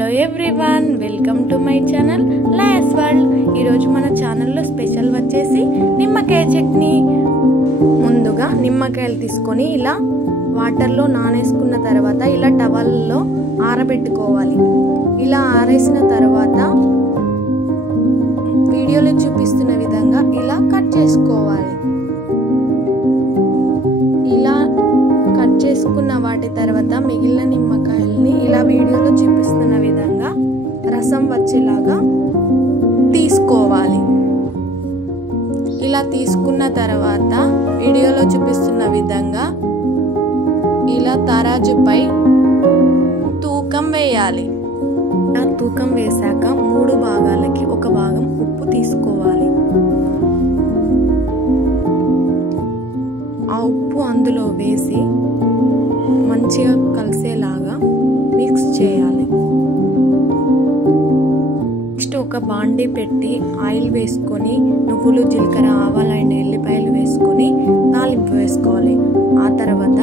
Hello everyone, welcome to my channel Laya's world. ఈరోజు మన ఛానల్లో స్పెషల్ వచ్చేసి నిమ్మకాయ చట్నీ. ముందుగా నిమ్మకాయలు తీసుకొని ఇలా వాటర్లో నానేసుకున్న తర్వాత ఇలా టవల్లో ఆరబెట్టుకోవాలి. ఇలా ఆరేసిన తర్వాత వీడియోలో చూపిస్తున్న విధంగా ఇలా కట్ చేసుకోవాలి. ఇలా కట్ చేసుకున్న వాటి తర్వాత మిగిలిన నిమ్మకాయల్ని ఇలా వీడియోలో చూపిస్తున్న విధంగా రసం వచ్చేలాగా తీసుకోవాలి. ఇలా తీసుకున్న తర్వాత వీడియోలో చూపిస్తున్న విధంగా ఇలా తరాజుపై తూకం వేయాలి. తూకం వేశాక 3 భాగాలకి 1 భాగం ఉప్పు తీసుకోవాలి. ఆ ఉప్పు అందులో వేసి మంచిగా కలిసేలాగా మిక్స్ చేయాలి. నెక్స్ట్ ఒక బాండీ పెట్టి ఆయిల్ వేసుకొని నువ్వులు, జీలకర్ర, ఆవాలు అండ్ ఎల్లిపాయలు వేసుకొని తాలింపు వేసుకోవాలి. ఆ తర్వాత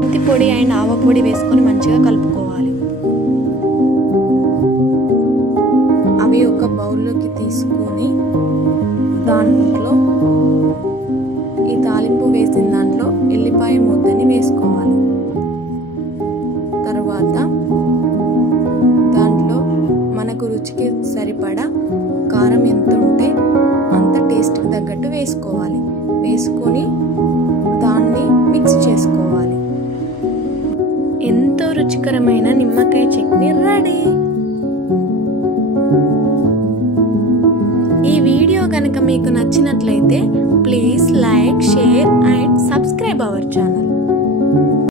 మెంతి పొడి అండ్ ఆవ పొడి వేసుకొని మంచిగా కలుపుకోవాలి. అవి ఒక బౌల్లోకి తీసుకొని దాంట్లో ఈ తాలింపు వేసిన దాంట్లో ఎల్లిపాయ ముద్దని వేసుకోవాలి. తర్వాత దాంట్లో మనకు రుచికి సరిపడా కారం ఎంత ఉంటే అంత టేస్ట్కి తగ్గట్టు వేసుకోవాలి. వేసుకొని దాన్ని మిక్స్ చేసుకోవాలి. ఎంతో రుచికరమైన నిమ్మకాయ చట్నీ రెడీ. ఈ వీడియో కనుక మీకు నచ్చినట్లయితే please like, share and subscribe our channel.